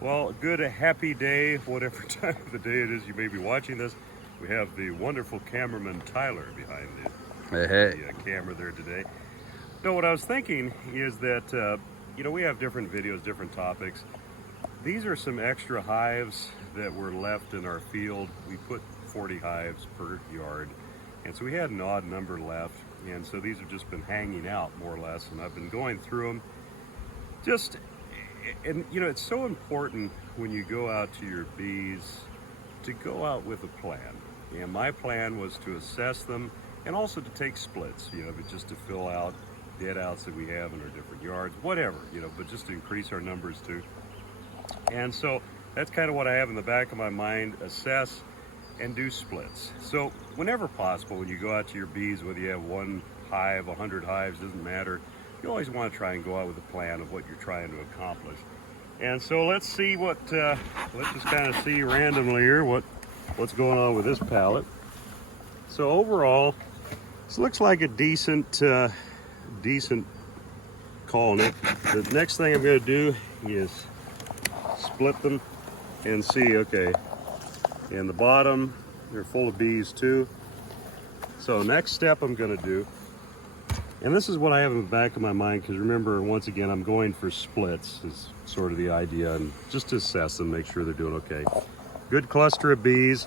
Well, good, happy day, whatever time of the day it is you may be watching this. We have the wonderful cameraman Tyler behind the camera there today. No, what I was thinking is that, we have different videos, different topics. These are some extra hives that were left in our field. We put 40 hives per yard, and so we had an odd number left. And so these have just been hanging out more or less, and I've been going through them. It's so important when you go out to your bees to go out with a plan. And my plan was to assess them and also to take splits, but just to fill out dead outs that we have in our different yards, whatever, but just to increase our numbers too. And so that's kind of what I have in the back of my mind: assess and do splits. So whenever possible, when you go out to your bees, whether you have one hive, 100 hives, doesn't matter, you always want to try and go out with a plan of what you're trying to accomplish. And so let's see let's just kind of see randomly here what's going on with this pallet. So overall, this looks like a decent colony. The next thing I'm going to do is split them and see, okay, in the bottom, they're full of bees too. So next step I'm going to do, and this is what I have in the back of my mind, because remember, once again, I'm going for splits is sort of the idea, and just to assess them, make sure they're doing okay. Good cluster of bees.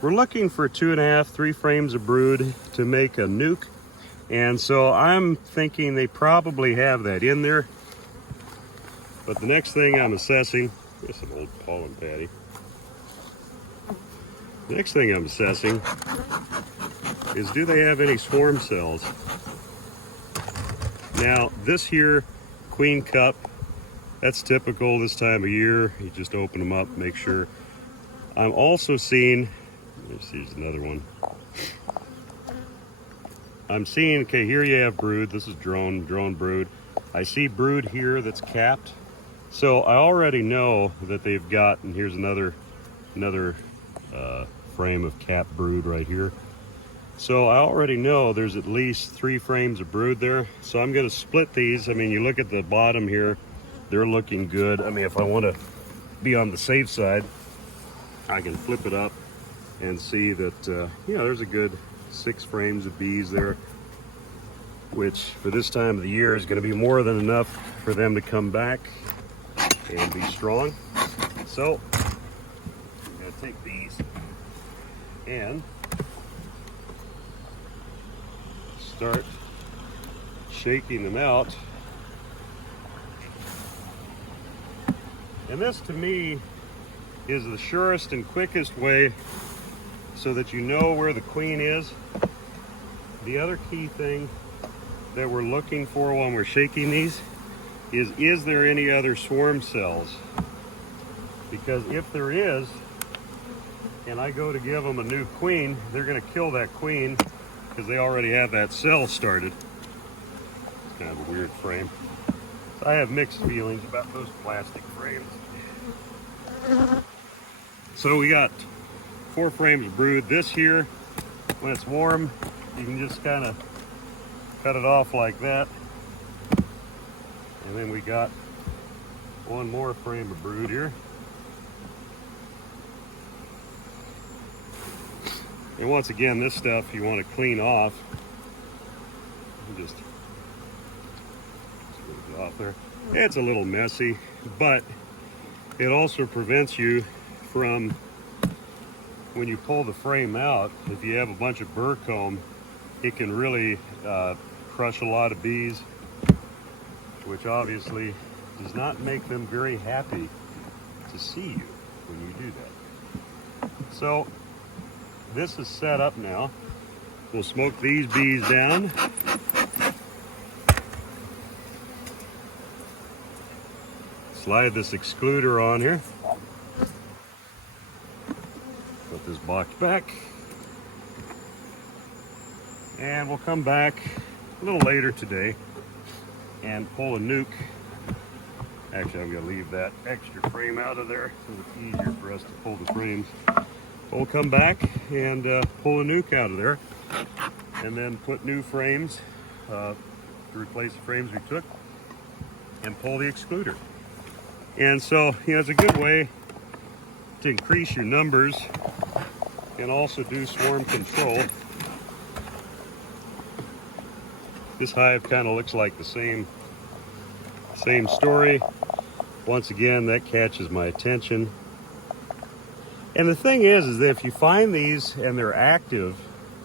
We're looking for 2.5, 3 frames of brood to make a nuke. And so I'm thinking they probably have that in there. But the next thing I'm assessing, there's some old pollen patty. The next thing I'm assessing is, do they have any swarm cells? Now, this here, queen cup, that's typical this time of year. You just open them up, make sure. I'm also seeing, let's see, there's another one. I'm seeing, okay, here you have brood. This is drone brood. I see brood here that's capped. So I already know that they've got, and here's another frame of capped brood right here. So I already know there's at least 3 frames of brood there. So I'm going to split these. I mean, you look at the bottom here, they're looking good. I mean, if I want to be on the safe side, I can flip it up and see that, there's a good 6 frames of bees there, which for this time of the year is going to be more than enough for them to come back and be strong. So I'm going to take these and start shaking them out. And this, to me, is the surest and quickest way so that you know where the queen is. The other key thing that we're looking for when we're shaking these is there any other swarm cells? Because if there is, and I go to give them a new queen, they're going to kill that queen because they already have that cell started. It's kind of a weird frame. So I have mixed feelings about those plastic frames. So we got 4 frames of brood. This here, when it's warm, you can just kind of cut it off like that. And then we got 1 more frame of brood here. And once again, this stuff you want to clean off. Just move it off there. It's a little messy, but it also prevents you from, when you pull the frame out, if you have a bunch of burr comb, it can really crush a lot of bees, which obviously does not make them very happy to see you when you do that. So this is set up now. We'll smoke these bees down. Slide this excluder on here. Put this box back. And we'll come back a little later today and pull a nuke. Actually, I'm going to leave that extra frame out of there so it's easier for us to pull the frames. We'll come back and pull a nuke out of there, and then put new frames to replace the frames we took, and pull the excluder. And so, it's a good way to increase your numbers and also do swarm control. This hive kind of looks like the same story. Once again, that catches my attention. And the thing is that if you find these and they're active,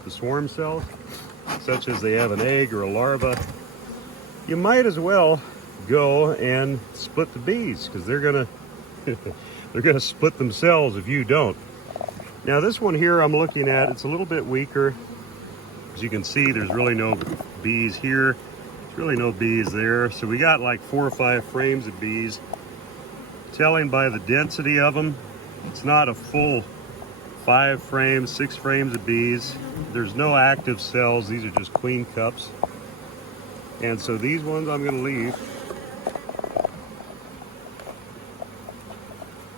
the swarm cells, such as they have an egg or a larva, you might as well go and split the bees, because they're gonna they're gonna split themselves if you don't. Now this one here I'm looking at, it's a little bit weaker. As you can see, there's really no bees here. There's really no bees there. So we got like 4 or 5 frames of bees. Telling by the density of them, it's not a full 5 frames, 6 frames of bees. There's no active cells. These are just queen cups. And so these ones I'm gonna leave.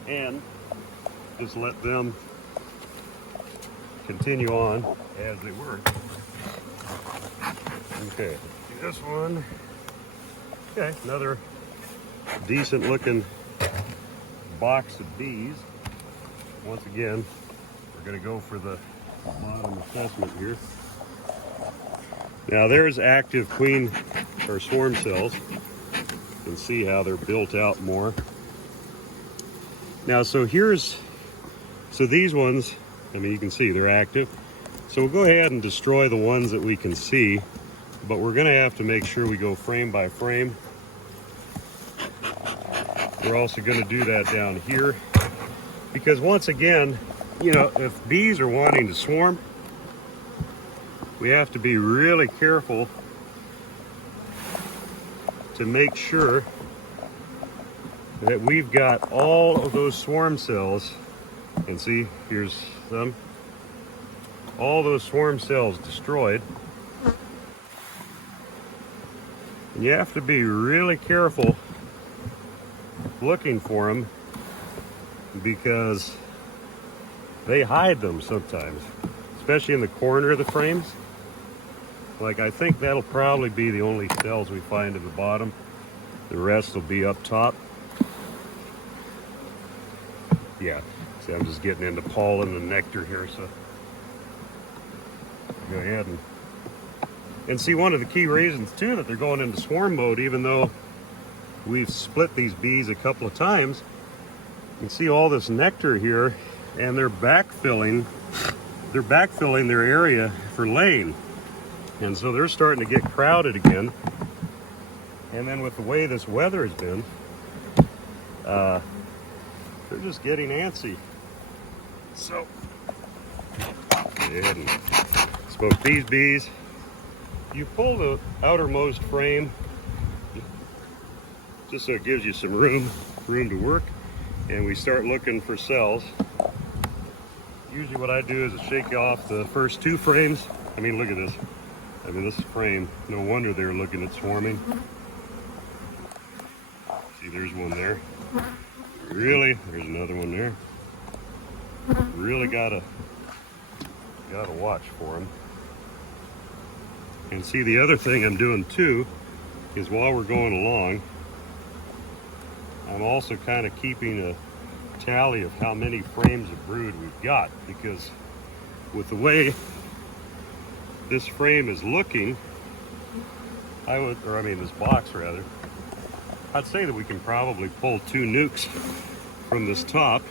And just let them continue on as they were. Okay, this one. Okay, another decent looking box of bees. Once again, we're going to go for the bottom assessment here. Now there's active queen or swarm cells. You can see how they're built out more. Now so these ones, you can see they're active. So we'll go ahead and destroy the ones that we can see, but we're going to have to make sure we go frame by frame. We're also going to do that down here, because once again, if bees are wanting to swarm, we have to be really careful to make sure that we've got all of those swarm cells. And see, here's some. All those swarm cells destroyed. And you have to be really careful looking for them, because they hide them sometimes, especially in the corner of the frames. Like, I think that'll probably be the only cells we find at the bottom. The rest will be up top. Yeah, see, I'm just getting into pollen and nectar here, so go ahead and see, one of the key reasons too that they're going into swarm mode, even though we've split these bees a couple of times, you can see all this nectar here, and they're backfilling their area for laying. And so they're starting to get crowded again. And then with the way this weather has been, they're just getting antsy. So, go ahead and smoke these bees. You pull the outermost frame just so it gives you some room to work, and we start looking for cells. Usually what I do is shake off the first 2 frames. Look at this. This frame, no wonder they're looking at swarming. See, there's one there. Really, there's another one there. Really gotta watch for them. And see, the other thing I'm doing too is, while we're going along, I'm also kind of keeping a tally of how many frames of brood we've got, because with the way this frame is looking, this box rather, I'd say that we can probably pull 2 nukes from this top.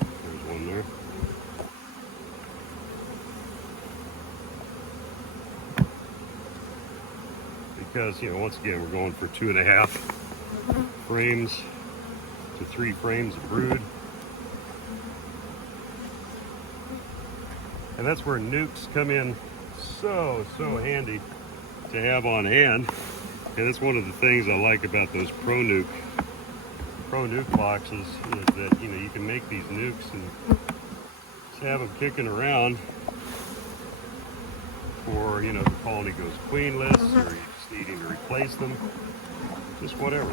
There's one there. Because, once again, we're going for 2.5 frames to 3 frames of brood. And that's where nukes come in so handy to have on hand. And that's one of the things I like about those Pro Nuke boxes, is that, you can make these nukes and just have them kicking around for, the colony goes queenless, or you're just needing to replace them, just whatever.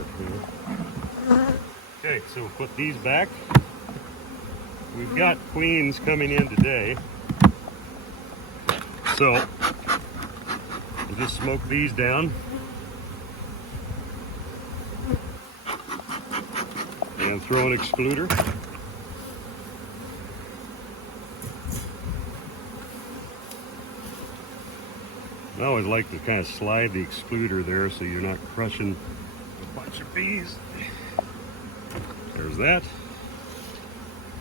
Okay, so we'll put these back. We've got queens coming in today, so we'll just smoke these down. And and throw an excluder. I always like to kind of slide the excluder there so you're not crushing a bunch of bees. There's that.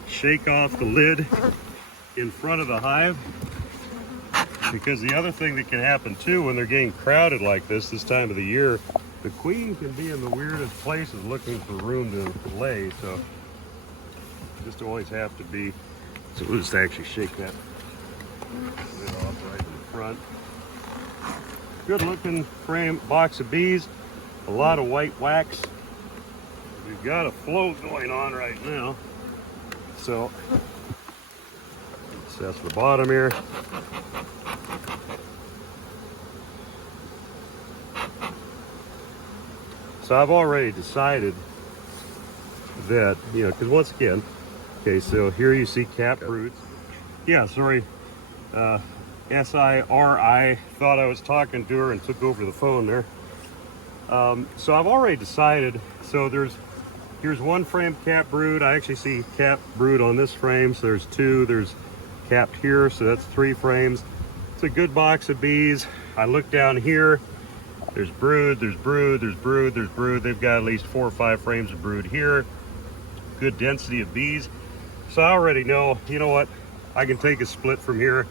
Shake off the lid in front of the hive, because the other thing that can happen too when they're getting crowded like this time of the year, the queen can be in the weirdest places looking for room to lay, so just always have to be. So we'll just actually shake that lid off right in the front. Good looking frame box of bees, a lot of white wax. We've got a flow going on right now. So assess the bottom here. So I've already decided that, you know, because once again, okay, so here you see cap roots. Yeah, sorry. S-I-R-I, thought I was talking to her and took over the phone there. So I've already decided, so here's one frame cap brood. I actually see cap brood on this frame, so there's two. There's capped here, so that's 3 frames. It's a good box of bees. I look down here, there's brood, there's brood, there's brood, there's brood. They've got at least 4 or 5 frames of brood here. Good density of bees. So I already know, you know what, I can take a split from here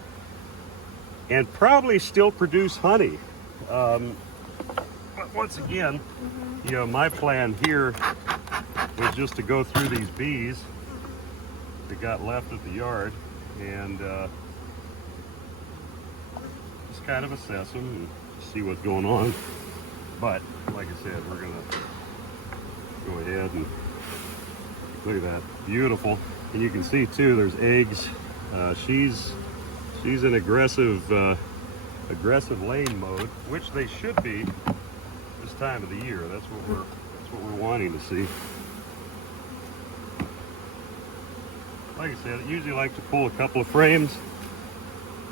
and probably still produce honey. But once again, you know, my plan here was just to go through these bees that got left at the yard and just kind of assess them and see what's going on. But like I said, we're gonna go ahead and look at that, beautiful. And you can see too, there's eggs. She's in aggressive laying mode, which they should be this time of the year. That's what we're wanting to see. Like I said, I usually like to pull a couple of frames.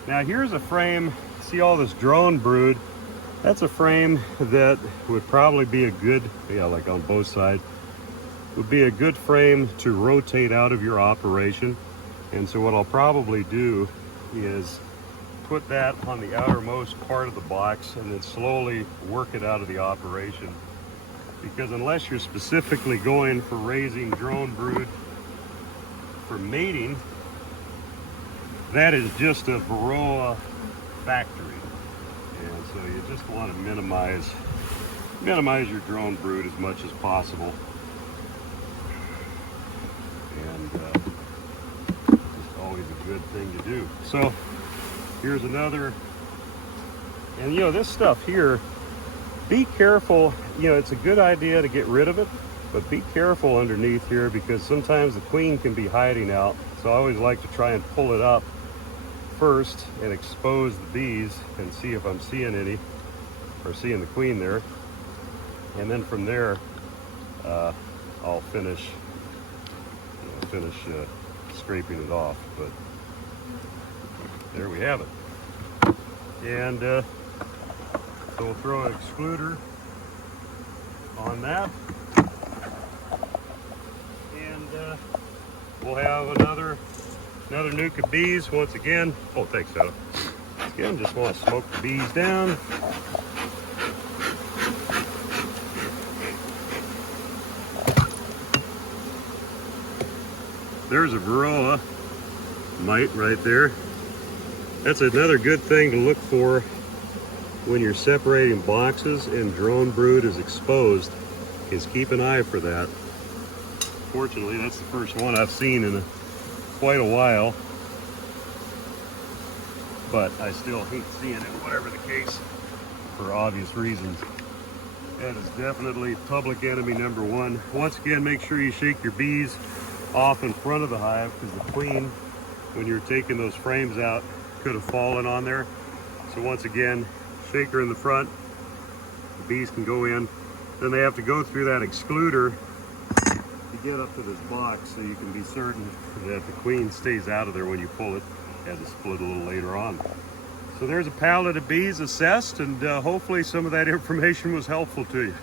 Now here's a frame. See all this drone brood? That's a frame that would probably be a good, yeah, like on both sides, would be a good frame to rotate out of your operation. And so what I'll probably do is put that on the outermost part of the box and then slowly work it out of the operation. Because unless you're specifically going for raising drone brood for mating, that is just a varroa factory. And so you just want to minimize your drone brood as much as possible. And it's always a good thing to do. So here's another, and you know, this stuff here, be careful. You know, it's a good idea to get rid of it, but be careful underneath here because sometimes the queen can be hiding out. So I always like to try and pull it up first and expose the bees and see if I'm seeing any, or seeing the queen there. And then from there, I'll finish scraping it off. But there we have it. And so we'll throw an excluder on that. And we'll have another nuke of bees once again. Oh, thanks, Shadow. Again, just want to smoke the bees down. There's a varroa mite right there. That's another good thing to look for when you're separating boxes and drone brood is exposed, is keep an eye for that. Fortunately, that's the first one I've seen in quite a while, but I still hate seeing it, whatever the case, for obvious reasons. That is definitely public enemy number 1. Once again, make sure you shake your bees off in front of the hive, because the queen, when you're taking those frames out, could have fallen on there. So once again, shake her in the front, the bees can go in, then they have to go through that excluder to get up to this box, so you can be certain that the queen stays out of there when you pull it as a split a little later on. So there's a pallet of bees assessed, and hopefully some of that information was helpful to you.